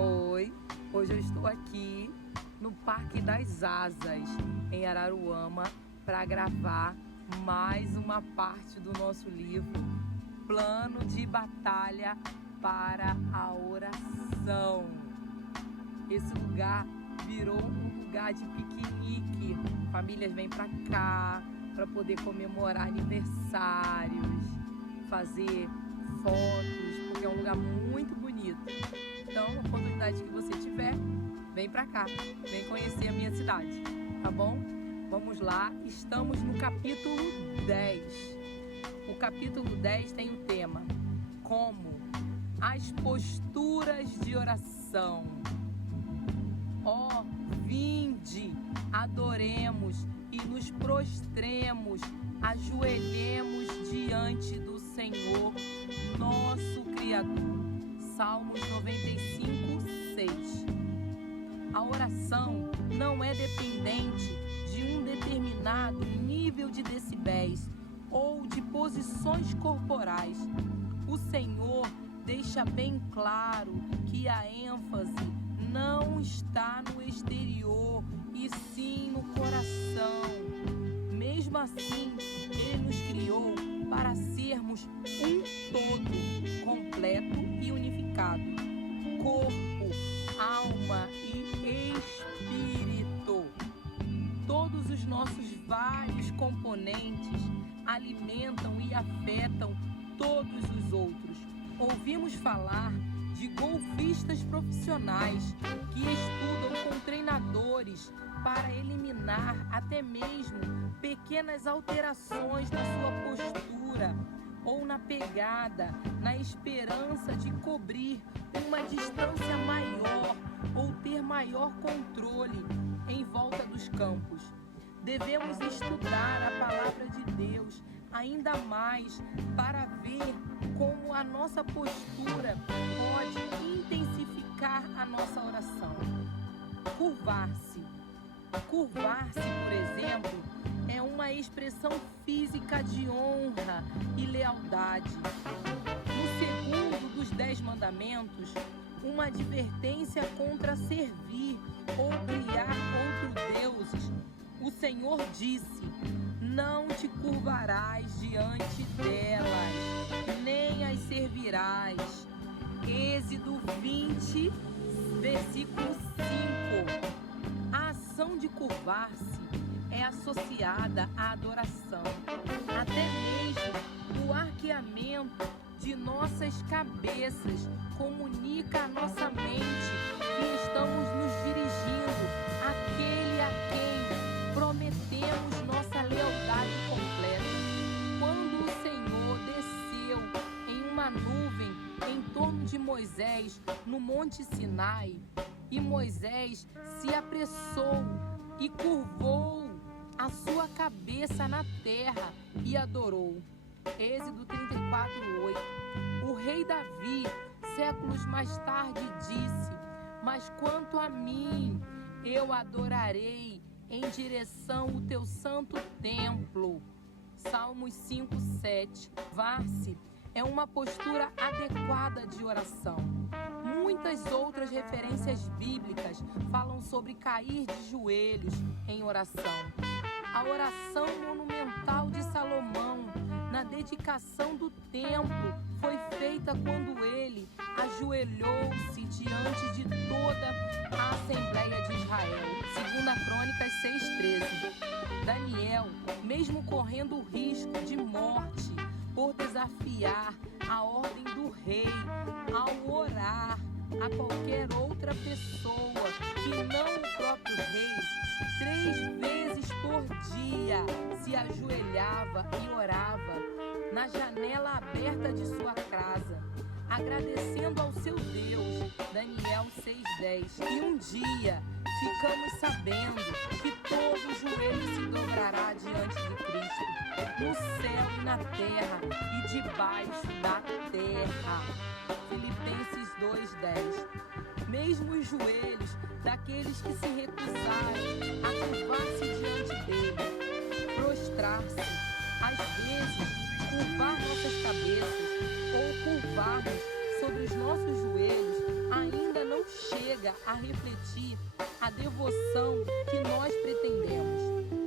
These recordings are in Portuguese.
Oi, hoje eu estou aqui no Parque das Asas, em Araruama, para gravar mais uma parte do nosso livro Plano de Batalha para a Oração. Esse lugar virou um lugar de piquenique. Famílias vêm para cá para poder comemorar aniversários, fazer fotos, porque é um lugar muito bonito. Então, a oportunidade que você tiver, vem pra cá, vem conhecer a minha cidade, tá bom? Vamos lá, estamos no capítulo 10. O capítulo 10 tem o tema como as posturas de oração. Ó, vinde, adoremos e nos prostremos, ajoelhemos diante do Senhor, nosso Criador. Salmos 95, 6. A oração não é dependente de um determinado nível de decibéis ou de posições corporais. O Senhor deixa bem claro que a ênfase não está no exterior e sim no coração. Mesmo assim, Ele nos criou para sermos um todo, completo e unificado. Corpo, alma e espírito. Todos os nossos vários componentes alimentam e afetam todos os outros. Ouvimos falar de golfistas profissionais que estudam com treinadores para eliminar até mesmo pequenas alterações na sua postura ou na pegada, na esperança de cobrir uma distância maior ou ter maior controle em volta dos campos. Devemos estudar a palavra de Deus ainda mais para ver como a nossa postura pode intensificar a nossa oração. Curvar-se. Curvar-se, por exemplo, é uma expressão física de honra e lealdade. No segundo dos 10 mandamentos, uma advertência contra servir ou criar outros deuses, o Senhor disse: não te curvarás diante delas, nem as servirás. Êxodo 20, versículo 5. A ação de curvar-se é associada à adoração. Até mesmo o arqueamento de nossas cabeças comunica à nossa mente que estamos nos dirigindo àquele a quem prometemos nossa lealdade completa. Quando o Senhor desceu em uma nuvem em torno de Moisés no Monte Sinai, e Moisés se apressou e curvou a sua cabeça na terra e adorou. Êxodo 34, 8. O rei Davi, séculos mais tarde, disse: mas quanto a mim, eu adorarei em direção ao teu santo templo. Salmos 5, 7. Curvar-se é uma postura adequada de oração. Muitas outras referências bíblicas falam sobre cair de joelhos em oração. A oração monumental de Salomão na dedicação do templo foi feita quando ele ajoelhou-se diante de toda a Assembleia de Israel. 2 Crônicas 6,13. Daniel, mesmo correndo o risco de morte por desafiar a ordem do rei ao orar a qualquer outra pessoa que não o próprio rei, 3 vezes por dia se ajoelhava e orava na janela aberta de sua casa, agradecendo ao seu Deus. Daniel 6,10. E um dia ficamos sabendo que todo joelho se dobrará diante de Cristo, no céu e na terra e debaixo da terra. Filipenses 2,10. Mesmo os joelhos daqueles que se recusaram a curvar-se diante dele, prostrar-se, às vezes curvar nossas cabeças ou curvar-nos sobre os nossos joelhos ainda não chega obriga a refletir a devoção que nós pretendemos.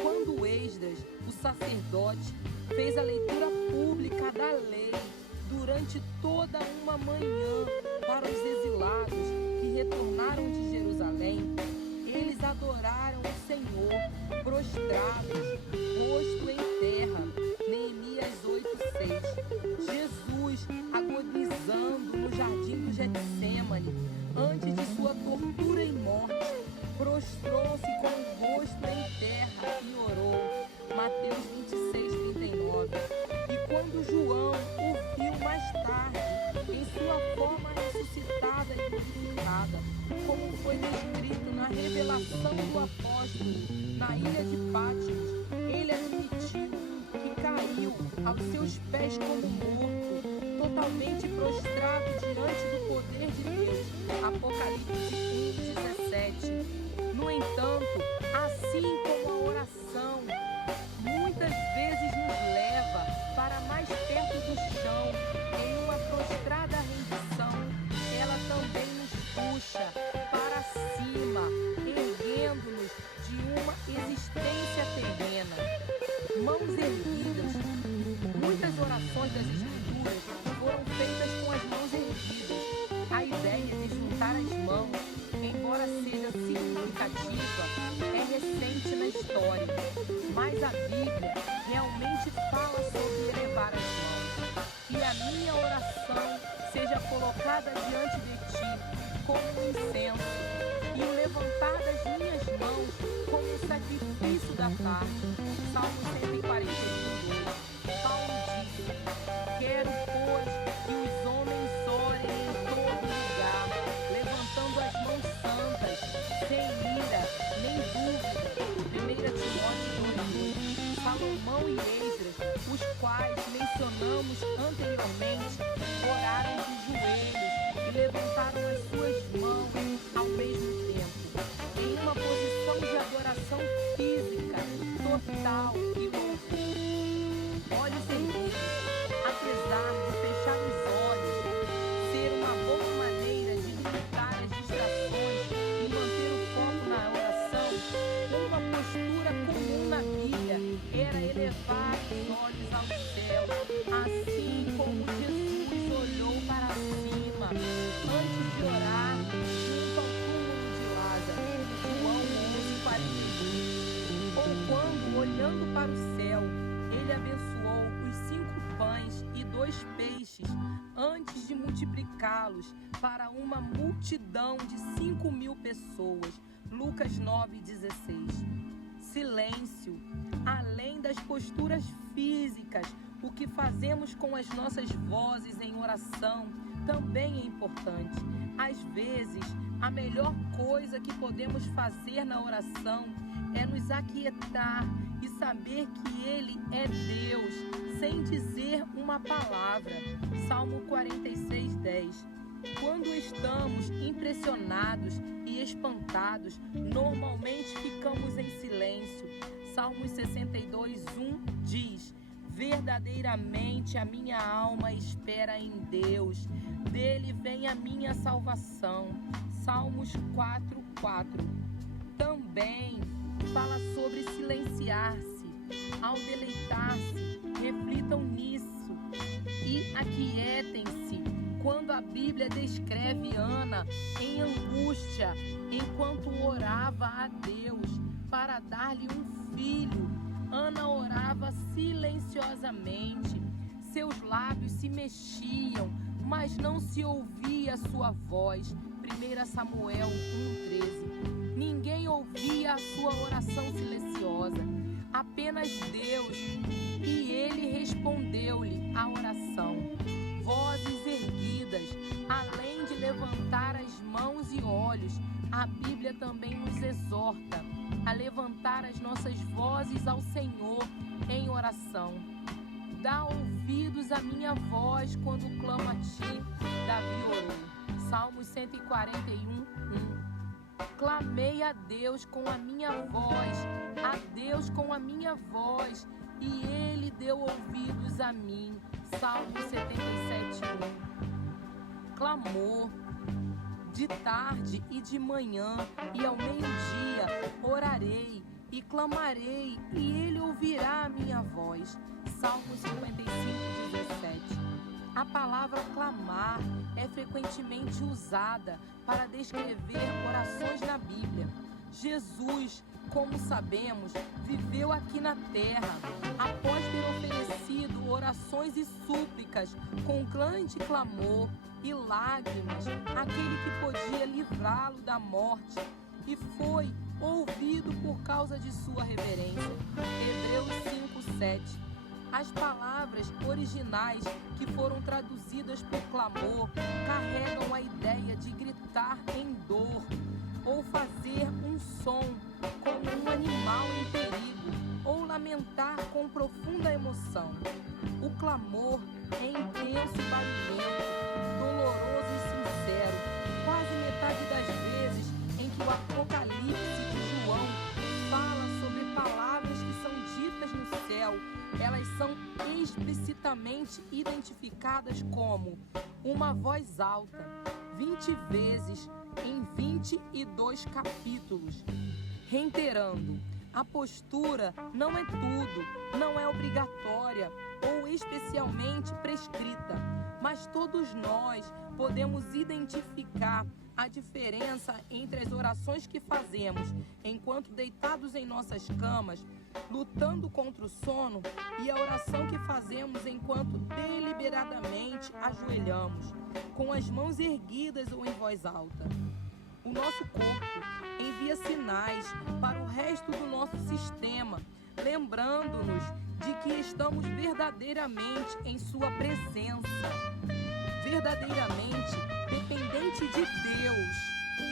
Quando Esdras, o sacerdote, fez a leitura pública da lei durante toda uma manhã para os exilados que retornaram de Jerusalém, eles adoraram o Senhor, prostrados, rosto em terra. Neemias 8:6. Jesus, agonizando no jardim do Getsêmani, antes de sua tortura e morte, prostrou-se com o rosto em terra e orou. Mateus 26:39. E quando João o viu mais tarde, em sua forma ressuscitada e glorificada, como foi descrito na revelação do apóstolo na ilha de Patmos, ele admitiu que caiu aos seus pés como morto, totalmente prostrado diante do poder de Deus. Apocalipse 1:17. No entanto, assim como a oração muitas vezes nos leva para mais perto do chão, em uma prostrada rendição, ela também nos puxa para cima, erguendo-nos de uma existência terrena. Mãos erguidas. Muitas orações das Escrituras foram feitas com as mãos erguidas. A ideia de juntar as mãos, embora seja significativa, é recente na história, mas a Bíblia realmente fala sobre elevar as mãos. Que a minha oração seja colocada diante de ti como um incenso, e o levantar das minhas mãos como um sacrifício da tarde. Salmo 141:2. Paulo diz: quero, pois, que os homens orem em todo lugar, levantando as mãos santas, sem ira, nem dúvida. 1 Timóteo 2:1. Salomão e Esdras, os quais mencionamos anteriormente, oraram de joelhos e levantaram as suas mãos ao mesmo tempo, em uma posição de adoração física, total e louvor. Olhos erguidos. Apesar de fechar os olhos ser uma boa maneira de limitar as distrações e manter o foco na oração, uma postura comum na Bíblia era elevar os olhos ao céu, assim como Jesus olhou para cima antes de orar junto ao túmulo de Lázaro. João 11:41. Ou quando, olhando para o céu, ele abençoou os 5 pães e 2 peixes antes de multiplicá-los para uma multidão de 5.000 pessoas. Lucas 9:16. Silêncio. Além das posturas físicas, o que fazemos com as nossas vozes em oração também é importante. Às vezes, a melhor coisa que podemos fazer na oração é nos aquietar e saber que Ele é Deus, sem dizer uma palavra. Salmo 46:10. Quando estamos impressionados e espantados, normalmente ficamos em silêncio. Salmos 62:1 diz: verdadeiramente a minha alma espera em Deus, dele vem a minha salvação. Salmos 4:4. Também fala sobre silenciar-se. Ao deleitar-se, reflitam nisso e aquietem-se. Quando a Bíblia descreve Ana em angústia, enquanto orava a Deus para dar-lhe um filho, Ana orava silenciosamente. Seus lábios se mexiam, mas não se ouvia a sua voz. 1 Samuel 1:13. Ninguém ouvia a sua oração silenciosa, apenas Deus, e ele respondeu-lhe a oração. Vozes erguidas, além de levantar as mãos e olhos, a Bíblia também nos exorta a levantar as nossas vozes ao Senhor em oração. Dá ouvidos à minha voz quando clamo a ti, Davi orou. Salmos 141:1. Clamei a Deus com a minha voz, a Deus com a minha voz, e Ele deu ouvidos a mim. Salmo 77:1. Clamor. De tarde e de manhã e ao meio-dia orarei e clamarei, e ele ouvirá a minha voz. Salmo 55:17. A palavra clamar é frequentemente usada para descrever orações na Bíblia. Jesus, como sabemos, viveu aqui na terra após ter oferecido orações e súplicas com grande clamor e lágrimas àquele que podia livrá-lo da morte, e foi ouvido por causa de sua reverência. Hebreus 5:7. As palavras originais que foram traduzidas por clamor carregam a ideia de gritar em dor ou fazer um som como um animal em perigo ou lamentar com profunda emoção. O clamor é intenso e barulhento, doloroso e sincero. Quase metade das vezes em que o Apocalipse de João fala sobre palavras que são ditas no céu, elas são explicitamente identificadas como uma voz alta, 20 vezes em 22 capítulos. Reiterando, a postura não é tudo, não é obrigatória ou especialmente prescrita, mas todos nós podemos identificar a diferença entre as orações que fazemos enquanto deitados em nossas camas, lutando contra o sono, e a oração que fazemos enquanto deliberadamente ajoelhamos, com as mãos erguidas ou em voz alta. O nosso corpo envia sinais para o resto do nosso sistema, lembrando-nos de que estamos verdadeiramente em sua presença, verdadeiramente dependente de Deus,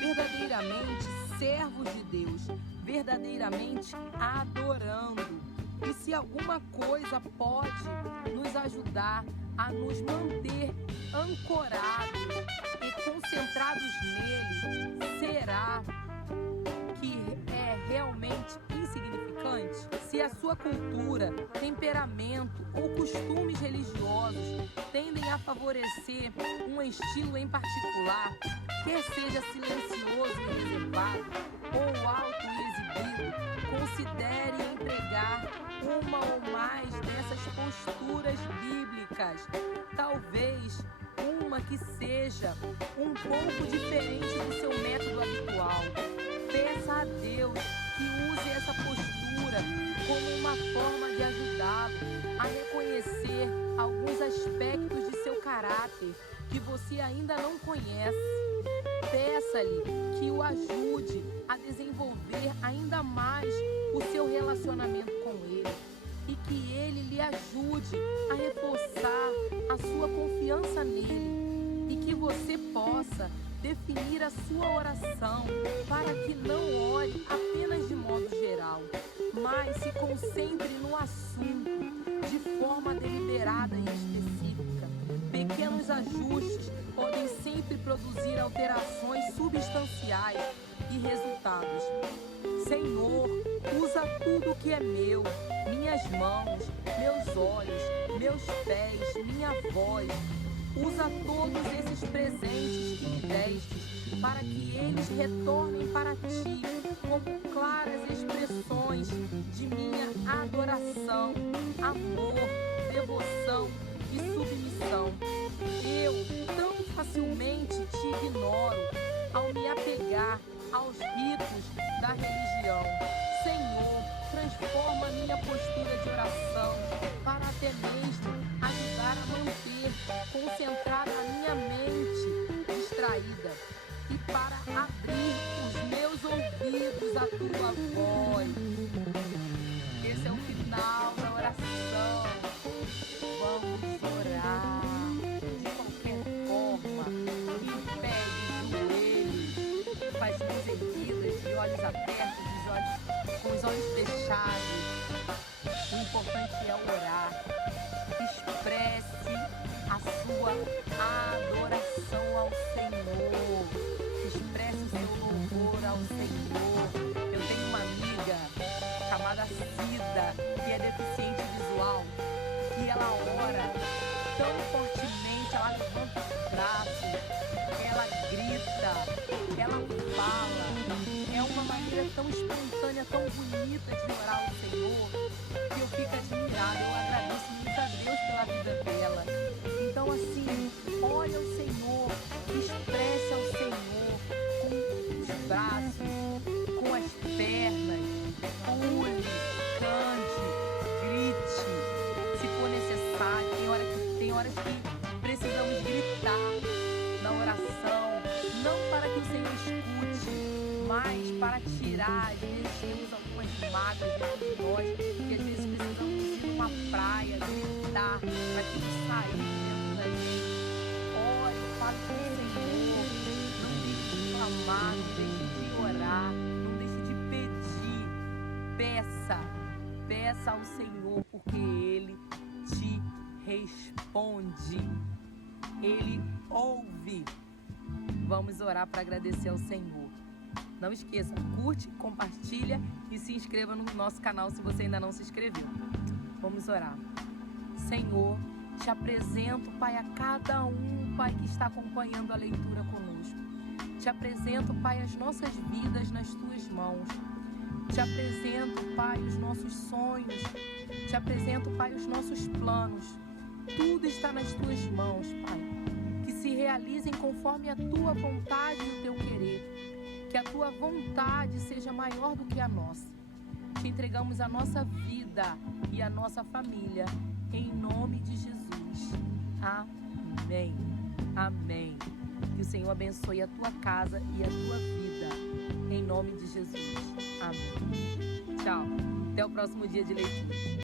verdadeiramente servos de Deus, verdadeiramente adorando. E se alguma coisa pode nos ajudar a nos manter ancorados e concentrados nele, será que é realmente insignificante? Se a sua cultura, temperamento ou costumes religiosos tendem a favorecer um estilo em particular, quer seja silencioso e reservado ou alto e exibido, considere empregar uma ou mais dessas posturas bíblicas. Talvez uma que seja um pouco diferente do seu método habitual. Peça a Deus que use essa postura como uma forma de ajudá-lo a reconhecer alguns aspectos de seu caráter que você ainda não conhece. Peça-lhe que o ajude a desenvolver ainda mais o seu relacionamento com ele e que ele lhe ajude a reforçar a sua confiança nele e que você possa definir a sua oração para que não ore apenas de modo geral, mas se concentre no assunto de forma deliberada e específica. Pequenos ajustes podem sempre produzir alterações substanciais e resultados. Senhor, usa tudo que é meu, minhas mãos, meus olhos, meus pés, minha voz. Usa todos esses presentes que me destes, para que eles retornem para ti como claras expressões de minha adoração, amor, devoção e submissão. Eu tão facilmente te ignoro ao me apegar aos ritos da religião. Senhor, transforma minha postura de oração para até mesmo ajudar a manter concentrada a minha mente distraída e para abrir os meus ouvidos à tua voz. Esse é o final da oração. Vamos orar de qualquer forma, em pé, de joelhos, com as mãos erguidas, de olhos abertos, com os olhos fechados. O importante é orar. Expresse a sua adoração ao Senhor. Expresse o seu louvor ao Senhor. Eu tenho uma amiga chamada Cida, que é deficiente visual, e ela ora tão fortemente ela levanta os braços, ela grita, ela fala. É uma maneira tão espontânea, tão bonita de orar ao Senhor, que eu fico admirada. Eu agradeço muito a Deus pela vida dela. Então, assim, olha ao Senhor, expresse ao Senhor com os braços, com as pernas, pule, cante, grite, se for necessário. Tem horas que precisamos gritar na oração, não para que o Senhor escute, mas para tirar. Às vezes temos algumas mágoas dentro de nós e às vezes precisamos ir numa praia, gritar, para que isso saia dentro da gente. Ore, fale com o Senhor, não deixe de clamar, não deixe de orar, não deixe de pedir. Peça ao Senhor, porque Ele te responde, Ele ouve. Vamos orar para agradecer ao Senhor. Não esqueça, curte, compartilha e se inscreva no nosso canal se você ainda não se inscreveu. Vamos orar. Senhor, te apresento, Pai, a cada um, Pai, que está acompanhando a leitura conosco. Te apresento, Pai, as nossas vidas nas Tuas mãos. Te apresento, Pai, os nossos sonhos. Te apresento, Pai, os nossos planos. Tudo está nas Tuas mãos, Pai. Que se realizem conforme a Tua vontade e o Teu querer. Que a Tua vontade seja maior do que a nossa. Te entregamos a nossa vida e a nossa família, em nome de Jesus. Amém. Amém. Que o Senhor abençoe a tua casa e a tua vida, em nome de Jesus. Amém. Tchau. Até o próximo dia de leitura.